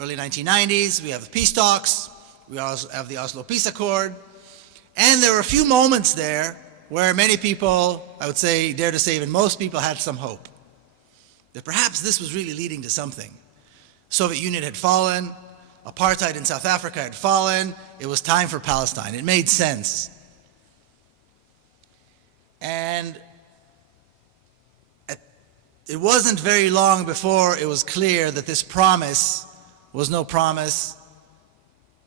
early 1990s, we have the peace talks, we also have the Oslo Peace Accord, and there were a few moments there where many people, I would say, dare to say even most people, had some hope that perhaps this was really leading to something. Soviet Union had fallen, apartheid in South Africa had fallen, it was time for Palestine. It made sense. And it wasn't very long before it was clear that this promise was no promise,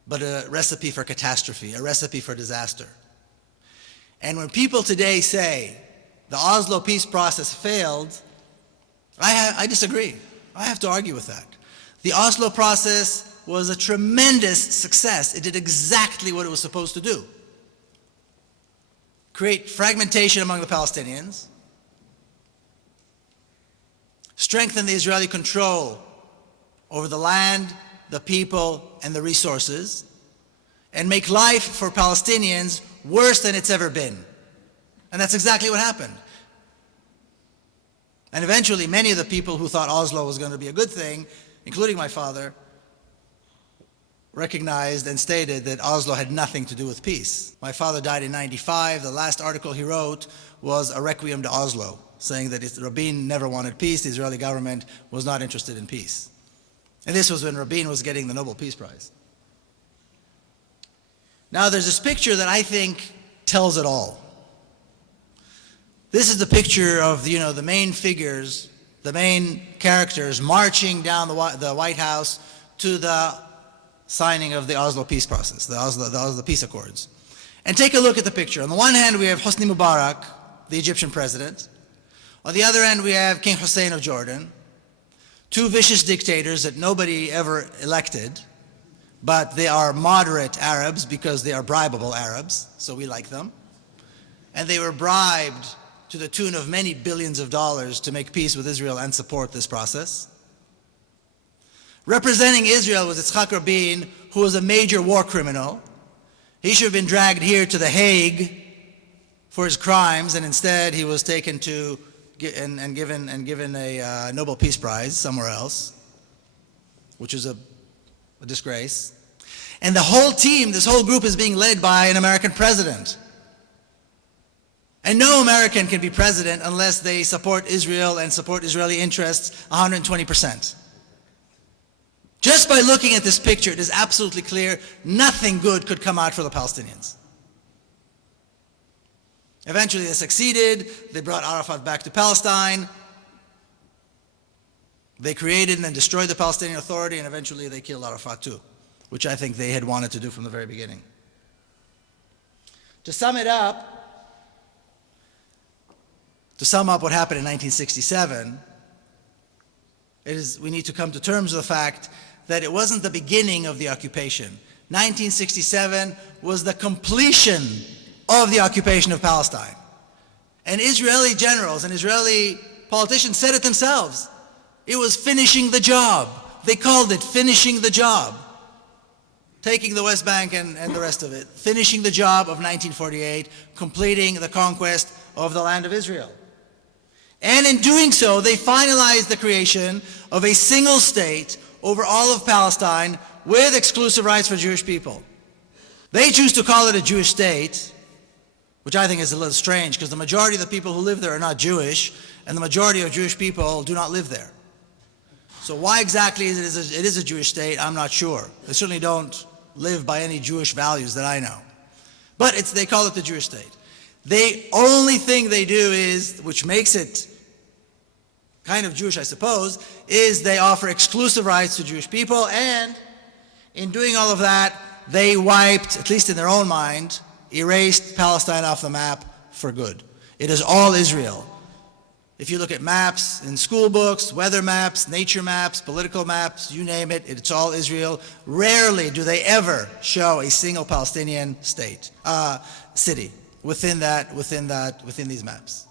but a recipe for catastrophe, a recipe for disaster. And when people today say the Oslo peace process failed, I disagree. I have to argue with that. The Oslo process was a tremendous success. It did exactly what it was supposed to do. Create fragmentation among the Palestinians, strengthen the Israeli control over the land, the people, and the resources, and make life for Palestinians worse than it's ever been. And that's exactly what happened. And eventually, many of the people who thought Oslo was going to be a good thing, including my father, recognized and stated that Oslo had nothing to do with peace. My father died in '95. The last article he wrote was a requiem to Oslo, saying that Rabin never wanted peace, the Israeli government was not interested in peace. And this was when Rabin was getting the Nobel Peace Prize. Now there's this picture that I think tells it all. This is the picture of the main figures, the main characters marching down the White House to the signing of the Oslo peace process, the Oslo peace accords. And take a look at the picture. On the one hand, we have Hosni Mubarak, the Egyptian president. On the other end, we have King Hussein of Jordan, two vicious dictators that nobody ever elected, but they are moderate Arabs because they are bribable Arabs, so we like them. And they were bribed to the tune of many billions of dollars to make peace with Israel and support this process. Representing Israel was Yitzhak Rabin, who was a major war criminal. He should have been dragged here to The Hague for his crimes, and instead he was taken to and given a Nobel Peace Prize somewhere else, which is a disgrace. And the whole team, this whole group, is being led by an American president. And no American can be president unless they support Israel and support Israeli interests 120%. Just by looking at this picture, it is absolutely clear nothing good could come out for the Palestinians. Eventually they succeeded, they brought Arafat back to Palestine, they created and then destroyed the Palestinian Authority, and eventually they killed Arafat too, which I think they had wanted to do from the very beginning. To sum up what happened in 1967, we need to come to terms with the fact that it wasn't the beginning of the occupation. 1967 was the completion of the occupation of Palestine. And Israeli generals and Israeli politicians said it themselves. It was finishing the job. They called it finishing the job. Taking the West Bank and the rest of it. Finishing the job of 1948, completing the conquest of the land of Israel. And in doing so, they finalized the creation of a single state over all of Palestine with exclusive rights for Jewish people. They choose to call it a Jewish state, which I think is a little strange because the majority of the people who live there are not Jewish, and the majority of Jewish people do not live there. So why exactly it is a Jewish state, I'm not sure. They certainly don't live by any Jewish values that I know. But they call it the Jewish state. The only thing they do is, which makes it kind of Jewish, I suppose, is they offer exclusive rights to Jewish people, and in doing all of that, they wiped, at least in their own mind, erased Palestine off the map for good. It is all Israel. If you look at maps in school books, weather maps, nature maps, political maps, you name it, it's all Israel. Rarely do they ever show a single Palestinian city within these maps.